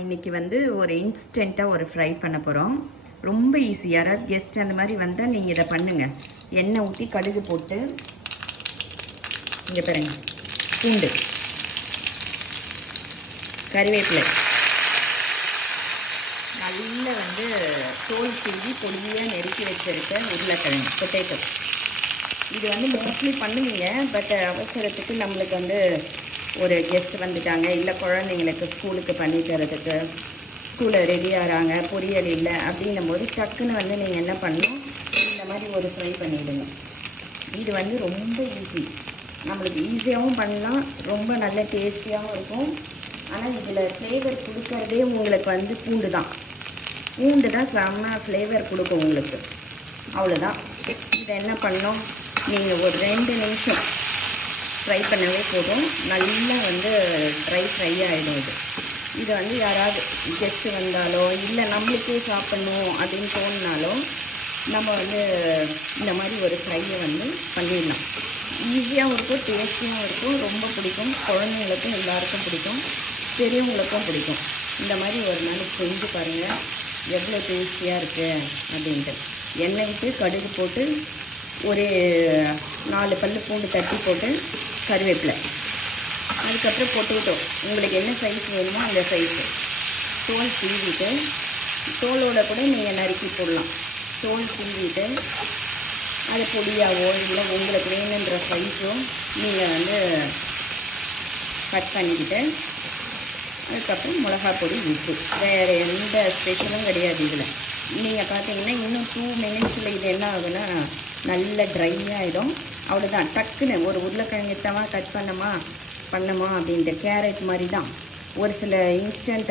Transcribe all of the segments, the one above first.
இன்னைக்கு வந்து ஒரு இன்ஸ்டண்ட்டாக ஒரு ஃப்ரை பண்ண போகிறோம். ரொம்ப ஈஸி. யாராவது கெஸ்ட் அந்த மாதிரி வந்தால் நீங்கள் இதை பண்ணுங்கள். எண்ணெய் ஊற்றி கடுகு போட்டு இங்கே பாருங்க, பூண்டு, கறிவேப்பிலை, நல்ல வந்து தோல் சீவி பொடியாக நெருக்கி வச்சிருக்க உருளைக்கிழங்கு, பொட்டேட்டோ. இது வந்து மோஸ்ட்லி பண்ணுவீங்க, பட் அவசரத்துக்கு நம்மளுக்கு வந்து ஒரு கெஸ்ட் வந்துட்டாங்க, இல்லை குழந்தைங்களுக்கு ஸ்கூலுக்கு பண்ணி தரதுக்கு, ஸ்கூலில் ரெடி ஆகிறாங்க, பொரியல் இல்லை அப்படின்னும் போது டக்குன்னு வந்து நீங்கள் என்ன பண்ணணும், இந்த மாதிரி ஒரு ஃப்ரை பண்ணிவிடுங்க. இது வந்து ரொம்ப ஈஸி, நம்மளுக்கு ஈஸியாகவும் பண்ணலாம், ரொம்ப நல்ல டேஸ்டியாகவும் இருக்கும். ஆனால் இதில் ஃப்ளேவர் கொடுக்கறதே உங்களுக்கு வந்து பூண்டு தான் செம்ம ஃப்ளேவர் கொடுக்கும் உங்களுக்கு. அவ்வளோதான். இதை என்ன பண்ணோம், நீங்கள் ஒரு 2 நிமிஷம் ஃப்ரை பண்ணவே போதும், நல்லா வந்து ஃப்ரை ஆகிடும். இது வந்து யாராவது கெஸ்ட்டு வந்தாலோ இல்லை நம்மளுக்கே சாப்பிட்ணும் அப்படின்னு தோணுனாலோ நம்ம வந்து இந்த மாதிரி ஒரு ஃப்ரையை வந்து பண்ணிடலாம். ஈஸியாகவும் இருக்கும், டேஸ்டியாகவும் இருக்கும், ரொம்ப பிடிக்கும். குழந்தைங்களுக்கும் எல்லாருக்கும் பிடிக்கும், பெரியவங்களுக்கும் பிடிக்கும். இந்த மாதிரி ஒரு நாளைக்கு செஞ்சு பாருங்கள், எவ்வளோ டேஸ்டியாக இருக்குது அப்படின்ட்டு. எண்ணெய் விட்டு கடுகு போட்டு ஒரு 4 பல் பூண்டு தட்டி போட்டு கருவேப்பிலை, அதுக்கப்புறம் பொட்டேட்டோ உங்களுக்கு என்ன சைஸ் வேணுமோ அந்த சைஸு தோல் சீவிட்டு, தோலோட கூட நீங்கள் நறுக்கி போடலாம். தோல் சீவிட்டு அது பொடியாவோ இல்லை உங்களுக்கு வேணுன்ற சைஸோ நீங்கள் வந்து கட் பண்ணிக்கிட்டு, அதுக்கப்புறம் மிளகா பொடி உப்பு, வேறு எந்த ஸ்பெஷலும் கிடையாது இதில். நீங்கள் பார்த்தீங்கன்னா இன்னும் 2 மினிட்ஸில் இது என்ன ஆகுதுன்னா நல்ல ட்ரை ஆகிடும். அவ்வளோதான். டக்குன்னு ஒரு உருளைக்கிழங்கத்தமா கட் பண்ணமா அப்படின்ட்டு கேரட் மாதிரி தான் ஒரு சில இன்ஸ்டன்ட்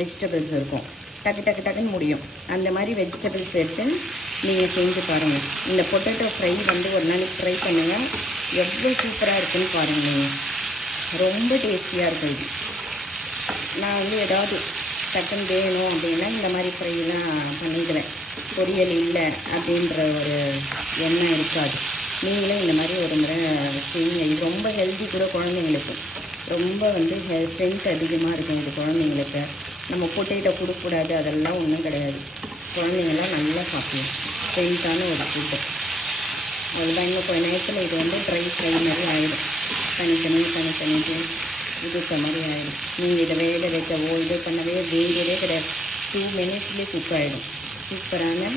வெஜிடபிள்ஸ் இருக்கும், டக்குன்னு முடியும். அந்த மாதிரி வெஜிடபிள்ஸ் எடுத்து நீங்கள் செஞ்சு பாருங்கள். இந்த பொட்டேட்டோ ஃப்ரை வந்து ஒரு நாளைக்கு ட்ரை பண்ணுங்கள், எவ்வளோ சூப்பராக இருக்குன்னு பாருங்கள். நீங்கள் ரொம்ப டேஸ்டியாக இருக்கும் இது. நான் வந்து ஏதாவது டக்குன்னு வேணும் அப்படின்னா இந்த மாதிரி ஃப்ரைலாம் பண்ணிடுவேன். பொரியல் இல்லை அப்படின்ற ஒரு எண்ணம் இருக்காது. நீங்களும் இந்த மாதிரி ஒரு முறை செய்யுங்க. இது ரொம்ப ஹெல்த்தி கூட, குழந்தைங்களுக்கு ரொம்ப வந்து ஸ்ட்ரென்த் அதிகமாக இருக்கும். இது குழந்தைங்களுக்கு நம்ம பொட்டேட்டோ கொடுக்கக்கூடாது அதெல்லாம் ஒன்றும் கிடையாது. குழந்தைங்களாம் நல்லா சாப்பிடணும், ஸ்ட்ரென்த்தான ஒரு ஃபுட்டு. அவ்வளோதான். இன்னும் கொஞ்சம் நேரத்தில் இது வந்து ட்ரை ஃப்ரை மாதிரி ஆகிடும். தனித்தனிக்கு உதுத்த மாதிரி ஆகிடும். நீங்கள் இதை வேக வைக்கவோ இது பண்ணவே வேண்டியதே கிடையாது. 2 மினிட்ஸ்லேயே குக் ஆகிடும். சூப்பரான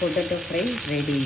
பொட்டேட்டோ ஃப்ரை ரெடி.